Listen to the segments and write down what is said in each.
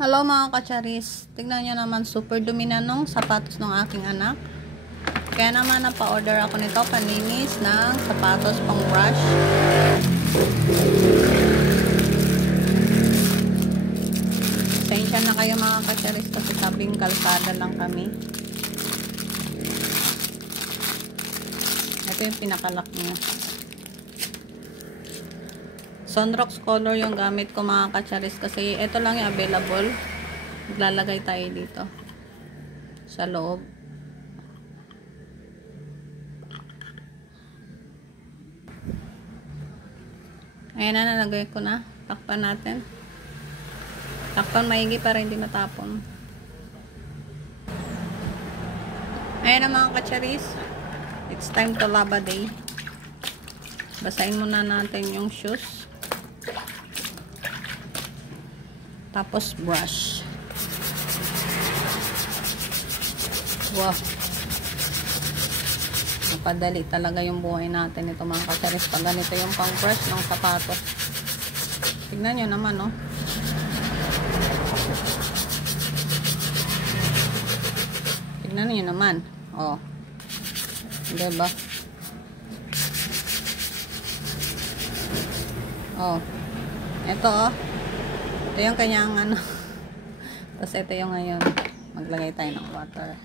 Hello mga kacharis, tignan nyo naman super dumi na nung sapatos ng aking anak. Kaya naman napa-order ako nito paninis ng sapatos pang brush. Pasensya na kayo mga kacharis kasi tabing kalsada lang kami. Ito yung pinakalak niya. Sunrox color yung gamit ko mga kacharis kasi ito lang yung available. Maglalagay tayo dito sa loob. Ayan na, nalagay ko na. Takpan natin. Takpan maigi para hindi matapon. Ayan na mga kacharis. It's time to laba day. Basahin muna natin yung shoes. Tapos brush. Wow. Napadali talaga yung buhay natin ito mga kacharis. Pag ganito yung pang brush ng sapatos. Tignan nyo naman, no? Tignan nyo naman. Oh. Diba? Oh. Ito, oh. Ito yung kanyang ano. Tapos ito yung ngayon. Maglagay tayo ng water.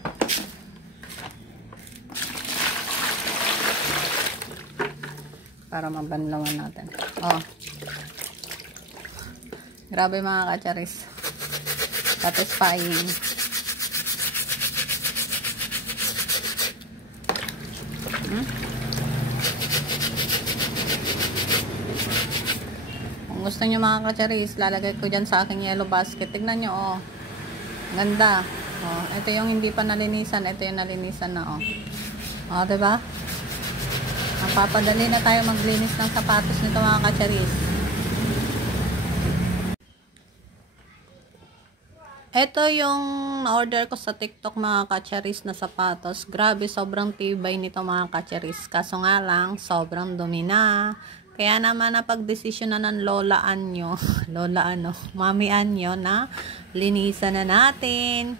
Para mabanlawan natin. Oh. Grabe mga kacharis. Satisfying. Gusto nyo mga kacharis, lalagay ko dyan sa aking yellow basket. Tignan nyo, oh. Ganda. Oh, ito yung hindi pa nalinisan. Ito yung nalinisan na, oh. Oh, diba? Napapadali na tayo maglinis ng sapatos nito mga kacharis. Ito yung na-order ko sa TikTok mga kacharis na sapatos. Grabe, sobrang tibay nito mga kacharis. Kaso nga lang, sobrang dumi na. Kaya naman napag-desisyon na ng lola Anyo, mami Anyo na linisan na natin.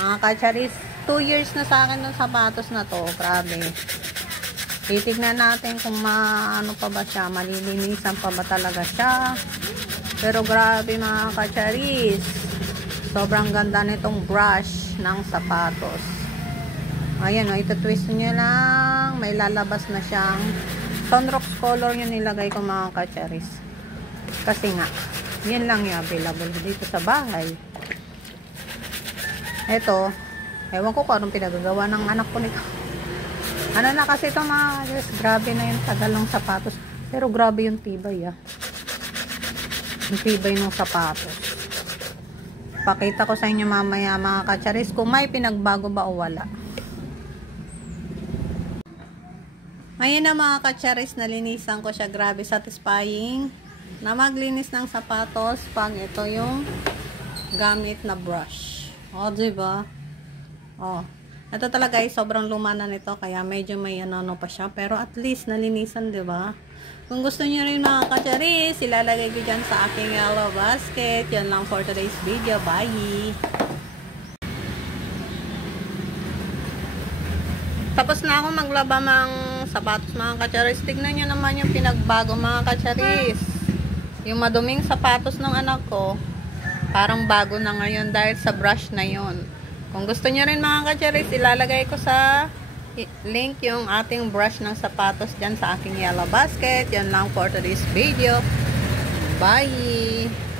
Mga kacharis, 2 years na sa akin ng sapatos na to. Grabe. Titignan natin kung ano pa ba siya, malilinisan pa ba talaga siya. Pero grabe mga kacharis. Sobrang ganda nitong brush ng sapatos. Ayan o, ito twist nyo lang. May lalabas na siyang Sunrox color yung nilagay ko mga kacharis. Kasi nga, yun lang yung available dito sa bahay. Ito, ewan ko kung anong pinagagawa ng anak ko nito. Ano na kasi ito mga kacharis, grabe na yung tagal ng sapatos. Pero grabe yung tibay yung tibay ng sapatos. Pakita ko sa inyo mamaya mga kacharis kung may pinagbago ba o wala. Ngayon na mga kacharis, nalinisan ko siya. Grabe, satisfying na maglinis ng sapatos pag ito yung gamit na brush. O, diba? O, ito talaga ay sobrang luma na nito, kaya medyo may ano pa siya. Pero at least nalinisan, diba? Kung gusto niyo rin mga kacharis, ilalagay ko dyan sa aking yellow basket. Yan lang for today's video. Bye! Tapos na ako maglaba ng sapatos mga kacharis. Tignan nyo naman yung pinagbago mga kacharis. Yung maduming sapatos ng anak ko, parang bago na ngayon dahil sa brush na yon. Kung gusto nyo rin mga kacharis, ilalagay ko sa link yung ating brush ng sapatos dyan sa aking yellow basket. Yan lang for today's video. Bye!